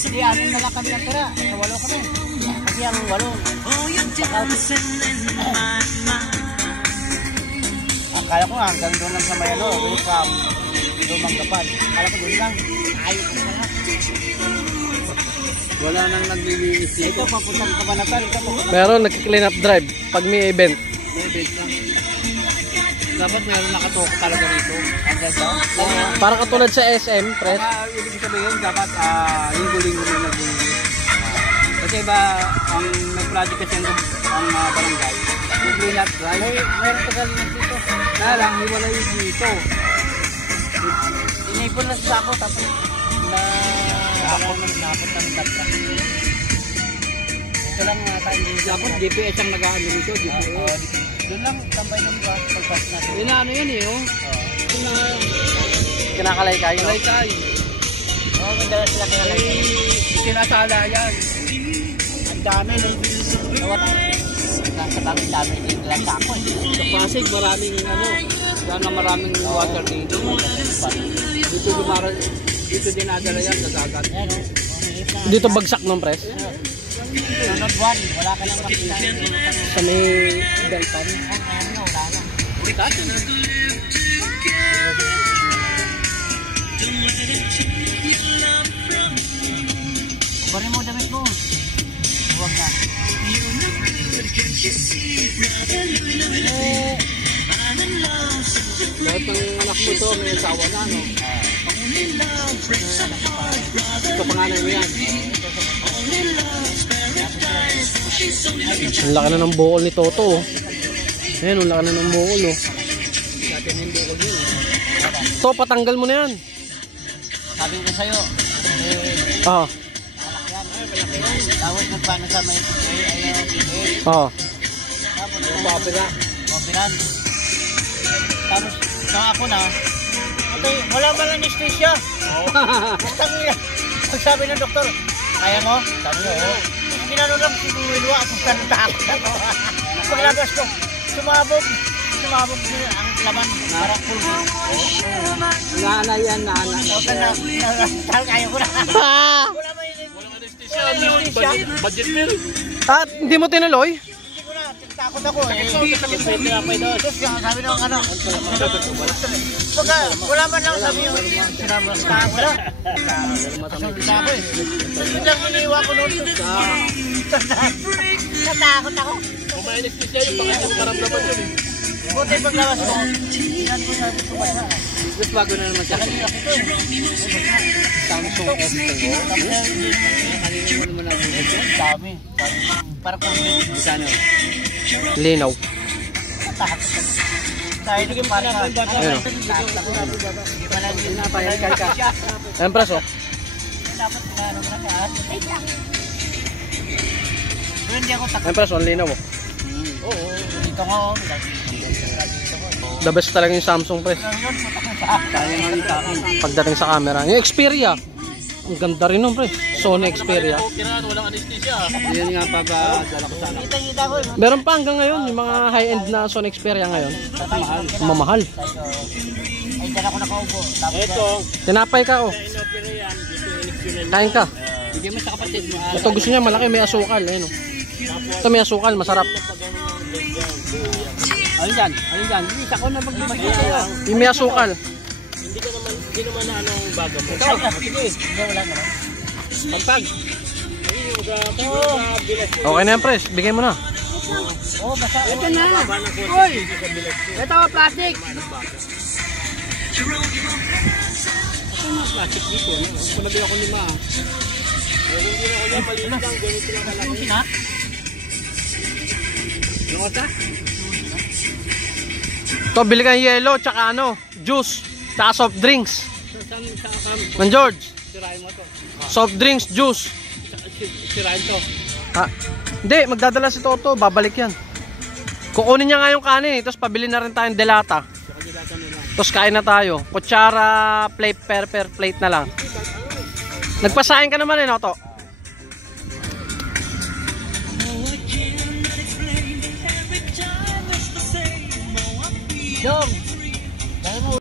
Hindi, anin na lang kami ng tira. Sa 8 kami. Kasi ang 8. Akala ko hanggang doon lang sa may welcome. Lumang dapat. Akala ko doon lang. Ayaw ko na lang. Wala nang naglilinis dito. Ito, papuntang Kabanatan. Meron nag-clean up drive pag may event. May event lang. Dapat meron nakatok talaga rito. Hanggang daw. Para katulad sa SM, Pres. Ibig sabihin, dapat linggo-linggo na naglilinis. Kasi ba, ang nag-project kasi ang barangay. Yung clean up drive. Meron tagalinis dito. Kaya lang, hiwala yung dito. Inipon na sa ako, tapos nakapot ng data. Ito lang tayo. Dapat GPS ang nag-ano dito, GPS. Doon lang, tambay ng pagpas natin. Yun na ano yun eh, oh. Kinakalaykay. Kalaykay. Oo, may dala sila kinalaykay. Sinasala yan. Ang dami, no? Nasa bangin dami dito lang sa ako eh. Sa Pasig, maraming ano, sana maraming water dito. Dito dinadala yan, nagagat. Yan, oh. Dito bagsak nung Pres. Sunod buwan, wala ka nang makita. Sa may Delpan. Wala na. Ulikat. Ubarin mo damit mo. Huwag na. Lahat ng anak mo to, may asawa na, no? Ito pangalan mo yan. Ang laki na ng buhol ni Toto, oh. Ayan, ang laki na ng buhol, oh. To, patanggal mo na yan. Sabi ko sa'yo, Ah. malaki yan. Tawag nagpano sa may ayaw. Ah. Tapos, mapiran. Tapos, nang ako na, okay, wala ba lang anesthesia? Pag sabi ng doktor, kaya mo? Sabi ko, oo. Ginano lang, sinuwilwa ako sa natakot ako. Paglabas ko, sumabog ang laman, parang pulbo. Nana yan, nana. Kaya ko na. Wala ba yun? Budget meal. Ah, hindi mo tinuloy? Hindi ko na, takot ako eh. Sabi nung ano, pagka wala man lang sabi yung sinama, wala. Masunod na ako eh. Biglang iniwa ko noon. Natakot ako. Kung may anesthesia yung pangit maramdaman yun eh. Buti paglabas ko, yan ko sabi ko basa. Gusto bago na naman siya. Kanina ito eh. Samsung S2. Kanina mo naman nabulit yun? Dami. Para kung Saan yun? Linaw. natakot ako. Dahil hindi ko parang Ayun. Ayan, Pres, oh. dapat ano na lahat. Pero hindi ako takot. Ayan, Pres, oh, linaw, oh. Oo, dito nga oh. The best talaga yung Samsung, Pres. Pagdating sa camera. Yung Xperia. Ang ganda rin nun, Pres. Sony Xperia. Walang anesthesia. Yan nga pag-dala ko sana. Kita ko. Meron pa hanggang ngayon, yung mga high-end na Sony Xperia ngayon. Mamahal. Ay, dyan ako nakaupo. Ito. Tinapay ka, oh. Kain ka. Bigyan mo sa kapatid mo. Ito gusto niya malaki, may asukal. Ayun, oh. Ito may asukal, masarap. Alin dyan? Bisa ko na mag-magkita. Yung may asukal. Hindi naman na anong baga mo. Sige. Hindi, wala naman. Pampag. Okay na yan, Pres. Bigay mo na. Oo, basta. Ito na. Uy! Ito ang plastic. Ito ang plastic dito. Sinabi ako 5. Meron din ako yan. Maliit lang. Ganito lang kalaki. Yung osa? Ito, bili ka ng yellow, tsaka ano, juice, tsaka soft drinks. Man George. Sirain mo to. Soft drinks, juice. Sirain to. Ha? Hindi, magdadala si Toto, babalik yan. Kukunin niya nga yung kanin, tapos pabili na rin tayong delata. Tapos kain na tayo. Kutsara, plate, per plate na lang. Nagpasahin ka naman eh, Toto. Dong!